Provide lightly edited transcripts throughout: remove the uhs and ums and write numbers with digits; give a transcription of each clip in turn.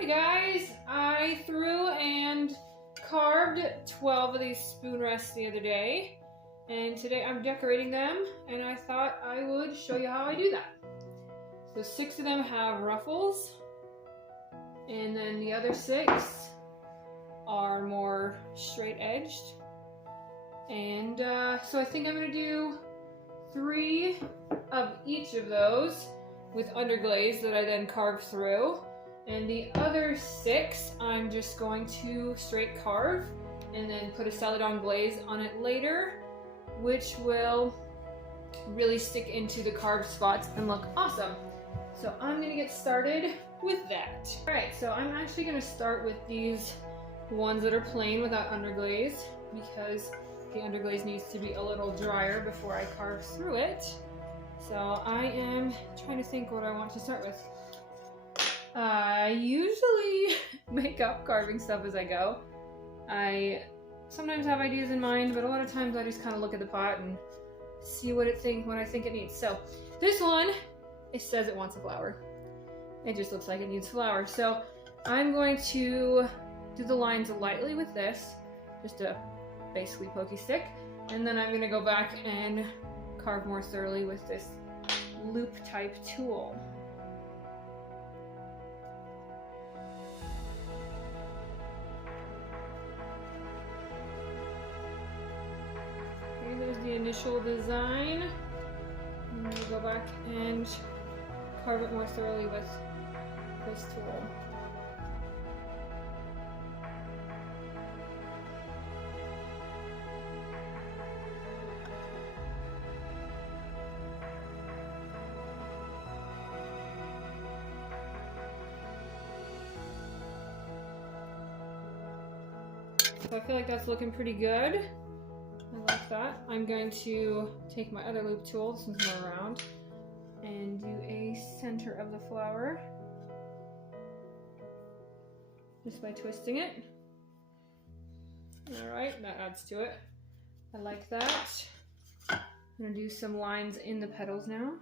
Hi guys, I threw and carved 12 of these spoon rests the other day, and today I'm decorating them, and I thought I would show you how I do that. So 6 of them have ruffles, and then the other 6 are more straight edged. And so I think I'm gonna do 3 of each of those with underglaze that I then carve through. And the other 6 I'm just going to straight carve and then put a celadon glaze on it later, which will really stick into the carved spots and look awesome. So I'm gonna get started with that. All right, so I'm actually gonna start with these ones that are plain without underglaze because the underglaze needs to be a little drier before I carve through it. So I am trying to think what I want to start with. I usually make up carving stuff as I go. I sometimes have ideas in mind, but a lot of times I just kind of look at the pot and see what I think it needs. So this one, it says it wants a flower. It just looks like it needs flower. So I'm going to do the lines lightly with this, just a basically pokey stick, and then I'm going to go back and carve more thoroughly with this loop type tool. Okay, there's the initial design. I'm going to go back and carve it more thoroughly with this tool. So I feel like that's looking pretty good. I like that. I'm going to take my other loop tool, this one's more round, and do a center of the flower just by twisting it. All right, that adds to it. I like that. I'm gonna do some lines in the petals now.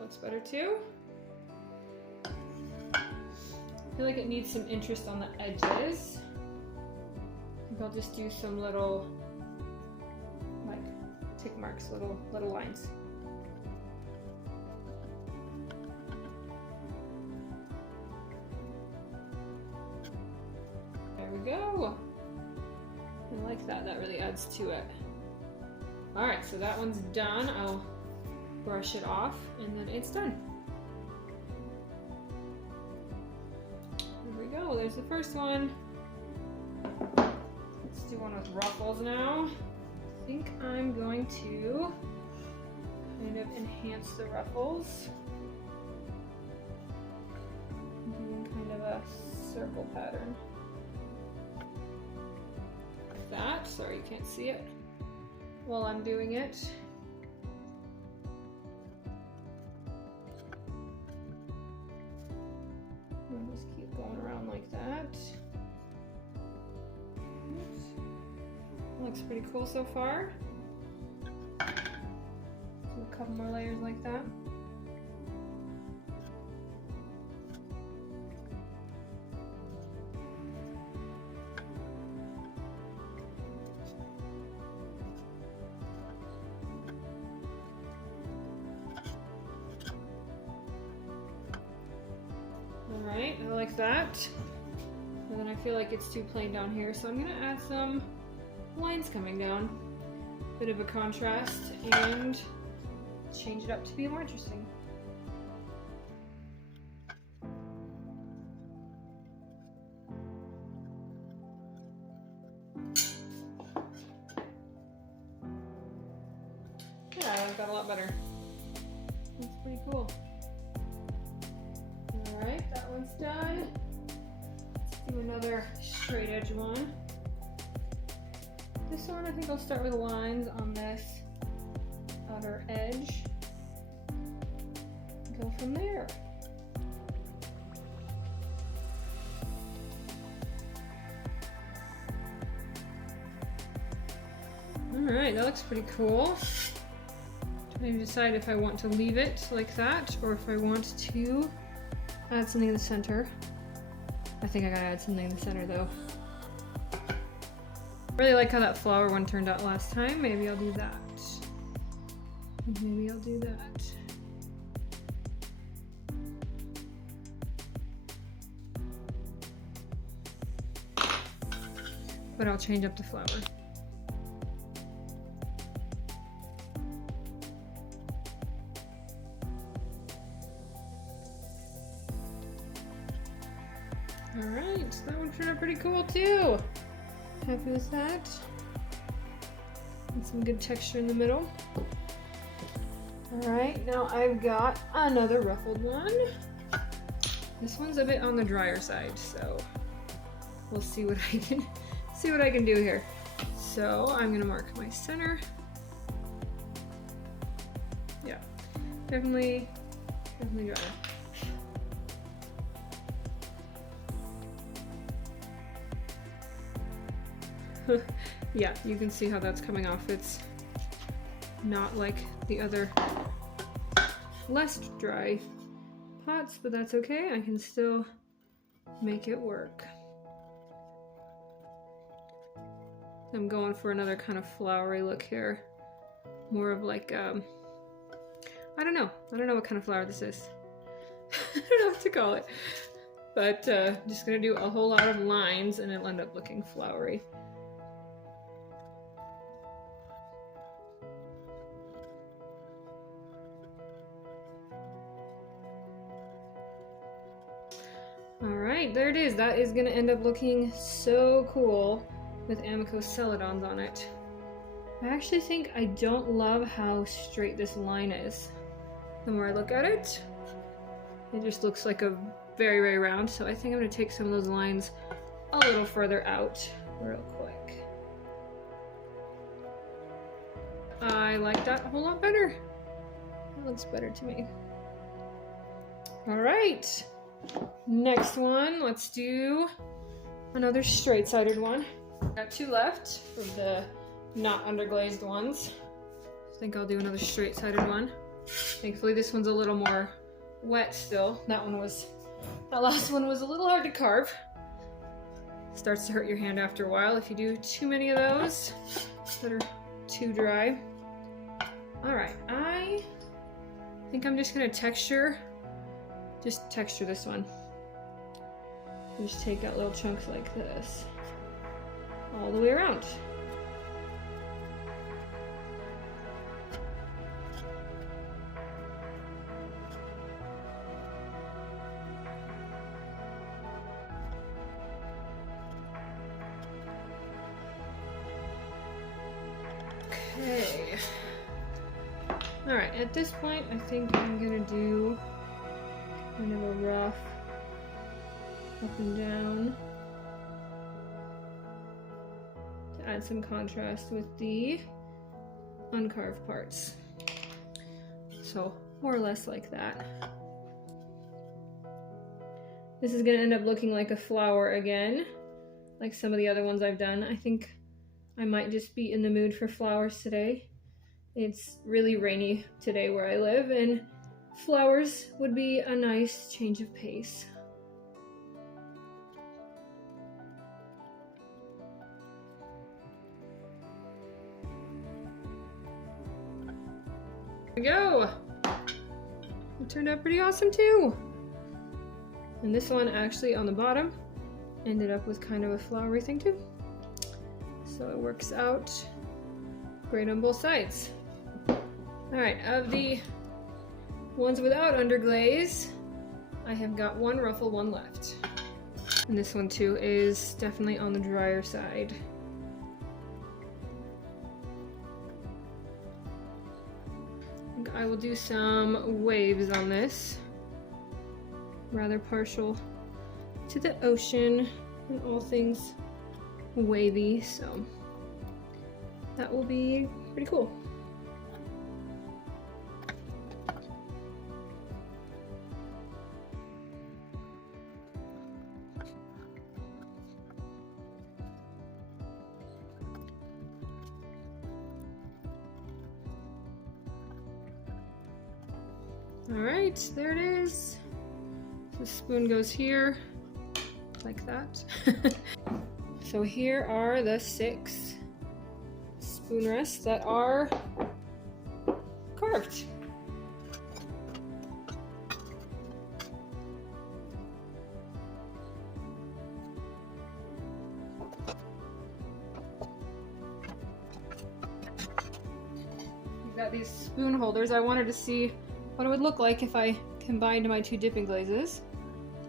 Looks better too. I feel like it needs some interest on the edges. I think I'll just do some little, like, tick marks, little lines. There we go. I like that. That really adds to it. All right, so that one's done. I'll brush it off and then it's done. There we go, there's the first one. Let's do one with ruffles now. I think I'm going to kind of enhance the ruffles. Doing kind of a circle pattern. Like that, sorry you can't see it while I'm doing it. Just keep going around like that. Looks pretty cool so far. Do a couple more layers like that. Alright, I like that. And then I feel like it's too plain down here, so I'm going to add some lines coming down. Bit of a contrast and change it up to be more interesting. Yeah, that got a lot better. That's pretty cool. Alright, that one's done. Let's do another straight edge one. This one I think I'll start with lines on this outer edge. Go from there. Alright, that looks pretty cool. Trying to decide if I want to leave it like that or if I want to add something in the center. I think I gotta add something in the center though. Really like how that flower one turned out last time. Maybe I'll do that. Maybe I'll do that. But I'll change up the flower. Alright, that one turned out pretty cool too. Happy with that. And some good texture in the middle. Alright, now I've got another ruffled one. This one's a bit on the drier side, so we'll see what I can do here. So I'm gonna mark my center. Yeah, definitely drier. Yeah, you can see how that's coming off. It's not like the other less dry pots, but that's okay. I can still make it work. I'm going for another kind of flowery look here. More of like, I don't know what kind of flower this is. I don't know what to call it. But just gonna do a whole lot of lines and it'll end up looking flowery. Alright, there it is. That is going to end up looking so cool with Amiko Celadons on it. I actually think I don't love how straight this line is. The more I look at it, it just looks like a very, very round. So I think I'm going to take some of those lines a little further out real quick. I like that a whole lot better. That looks better to me. Alright. Next one, let's do another straight-sided one. Got two left from the not underglazed ones. I think I'll do another straight-sided one. Thankfully this one's a little more wet still. That last one was a little hard to carve. Starts to hurt your hand after a while if you do too many of those that are too dry. Alright, I think I'm just gonna texture this one. And just take out little chunks like this all the way around. Okay. All right, at this point, I think I'm gonna do kind of a rough up and down to add some contrast with the uncarved parts. So more or less like that. This is going to end up looking like a flower again, like some of the other ones I've done. I think I might just be in the mood for flowers today. It's really rainy today where I live, and flowers would be a nice change of pace. There we go. It turned out pretty awesome too. And this one actually on the bottom ended up with kind of a flowery thing too. So it works out great on both sides. All right, of the ones without underglaze, I have got one ruffle, one left. And this one too is definitely on the drier side. I think I will do some waves on this. Rather partial to the ocean and all things wavy, so that will be pretty cool. Alright, there it is. The spoon goes here, like that. So here are the 6 spoon rests that are carved. We've got these spoon holders. I wanted to see what it would look like if I combined my 2 dipping glazes.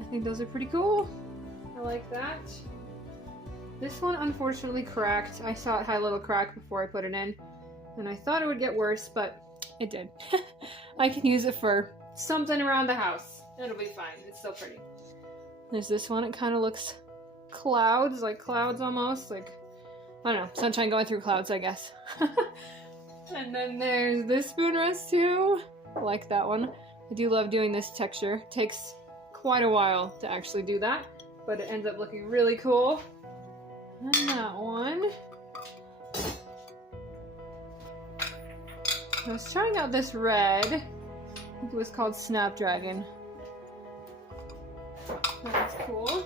I think those are pretty cool. I like that. This one unfortunately cracked. I saw it had a little crack before I put it in, and I thought it would get worse, but it did. I can use it for something around the house. It'll be fine. It's still pretty. There's this one. It kind of looks clouds, like clouds almost. Like, I don't know, sunshine going through clouds, I guess. And then there's this spoon rest too. I like that one. I do love doing this texture. It takes quite a while to actually do that, but it ends up looking really cool. And that one. I was trying out this red. I think it was called Snapdragon. That's cool.